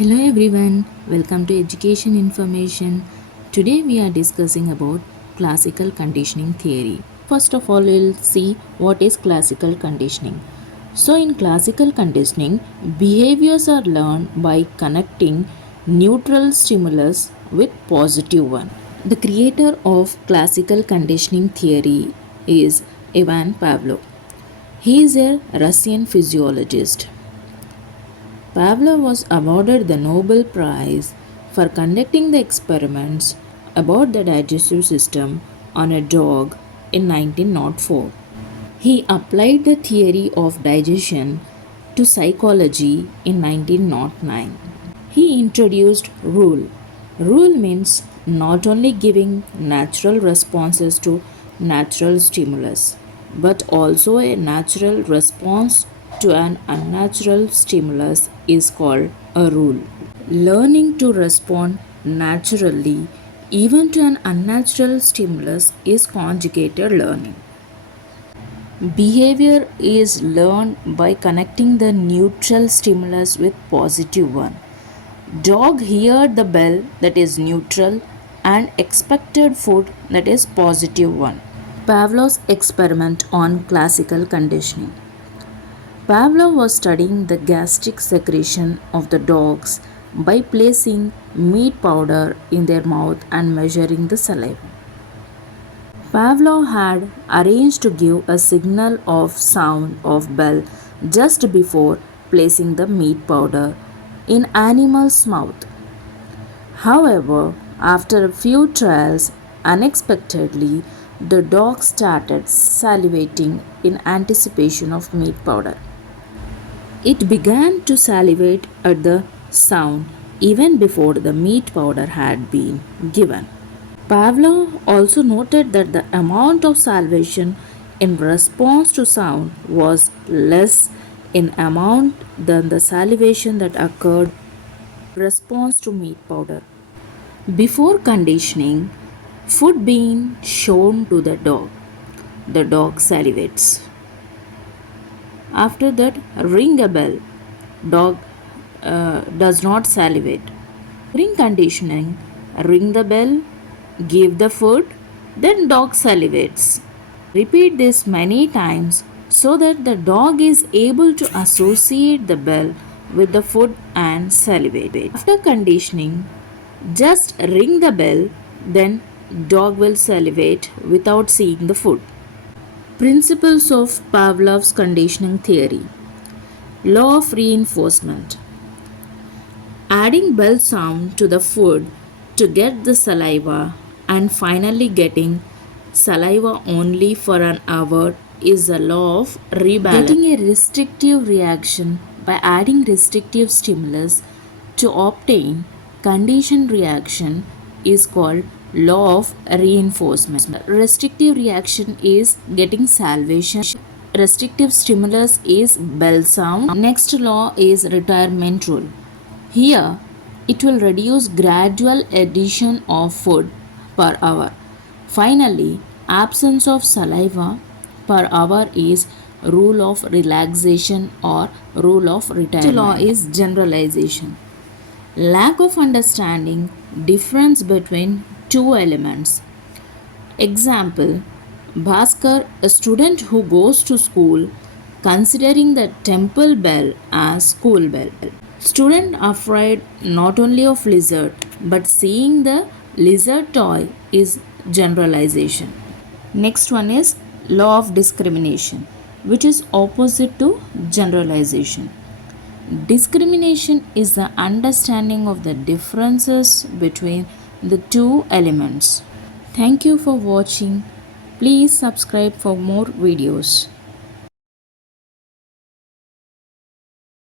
Hello everyone, welcome to Education Information. Today we are discussing about classical conditioning theory. First of all, we'll see what is classical conditioning. So in classical conditioning, behaviors are learned by connecting neutral stimulus with positive one. The creator of classical conditioning theory is Ivan Pavlo. He is a Russian physiologist. Pavlo was awarded the Nobel Prize for conducting the experiments about the digestive system on a dog in 1904. He applied the theory of digestion to psychology in 1909. He introduced rule. Rule means not only giving natural responses to natural stimulus, but also a natural response to an unnatural stimulus is called a rule. Learning to respond naturally even to an unnatural stimulus is conjugated learning. Behavior is learned by connecting the neutral stimulus with positive one. Dog heard the bell, that is neutral, and expected food, that is positive one. Pavlov's experiment on classical conditioning. Pavlov was studying the gastric secretion of the dogs by placing meat powder in their mouth and measuring the saliva. Pavlov had arranged to give a signal of sound of bell just before placing the meat powder in animal's mouth. However, after a few trials, unexpectedly, the dog started salivating in anticipation of meat powder. It began to salivate at the sound even before the meat powder had been given. Pavlov also noted that the amount of salivation in response to sound was less in amount than the salivation that occurred in response to meat powder. Before conditioning, food being shown to the dog salivates. After that, ring a bell. Dog does not salivate. During conditioning, ring the bell, give the food, then dog salivates. Repeat this many times so that the dog is able to associate the bell with the food and salivate. After conditioning, just ring the bell, then dog will salivate without seeing the food. Principles of Pavlov's conditioning theory. Law of reinforcement. Adding bell sound to the food to get the saliva and finally getting saliva only for an hour is a law of rebalance. Getting a restrictive reaction by adding restrictive stimulus to obtain conditioned reaction is called law of reinforcement. Restrictive reaction is getting salivation. Restrictive stimulus is bell sound. Next law is retirement rule. Here, it will reduce gradual addition of food per hour. Finally, absence of saliva per hour is rule of relaxation or rule of retirement. Next law is generalization. Lack of understanding difference between two elements. Example, Bhaskar, a student who goes to school considering the temple bell as school bell. Student afraid not only of lizard but seeing the lizard toy is generalization. Next one is law of discrimination, which is opposite to generalization. Discrimination is the understanding of the differences between the two elements. Thank you for watching. Please subscribe for more videos.